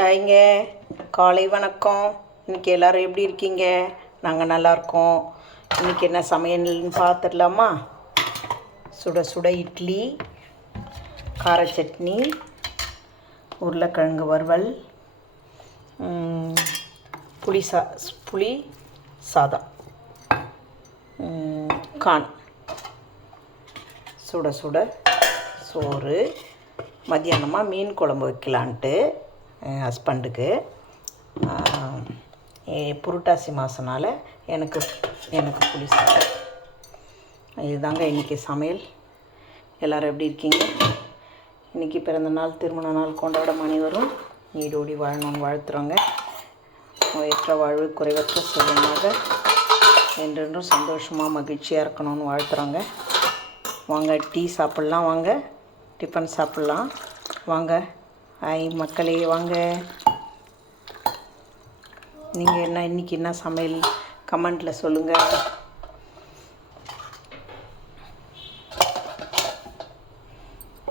இங்கே காலை வணக்கம். இன்றைக்கி எல்லோரும் எப்படி இருக்கீங்க? நாங்கள் நல்லாயிருக்கோம். இன்றைக்கி என்ன சமையல்னு பார்த்துடலாமா? சுட சுட இட்லி, கார சட்னி, உருளைக்கிழங்கு வறுவல், புளி சாதம், கான், சுட சுட சோறு. மத்தியானமாக மீன் குழம்பு வைக்கலான்ட்டு என் ஹஸ்பண்டுக்கு. புரட்டாசி மாதனால எனக்கு புளி சாதம். இதுதாங்க இன்றைக்கி சமையல். எல்லோரும் எப்படி இருக்கீங்க? இன்றைக்கி பிறந்தநாள் திருமண நாள் கொண்டாடும் அனைவரும் நீடோடி வாழணும்னு வாழ்த்துறோங்க. நோயற்ற வாழ்வு குறைவற்ற செல்வமாக என்றென்றும் சந்தோஷமாக மகிழ்ச்சியாக இருக்கணும்னு வாழ்த்துறோங்க. வாங்க டீ சாப்பிட்லாம், வாங்க டிஃபன் சாப்பிட்லாம், வாங்க. மக்களே வாங்க. நீங்கள் இன்றைக்கி என்ன சமையல் கமெண்ட்டில் சொல்லுங்கள்.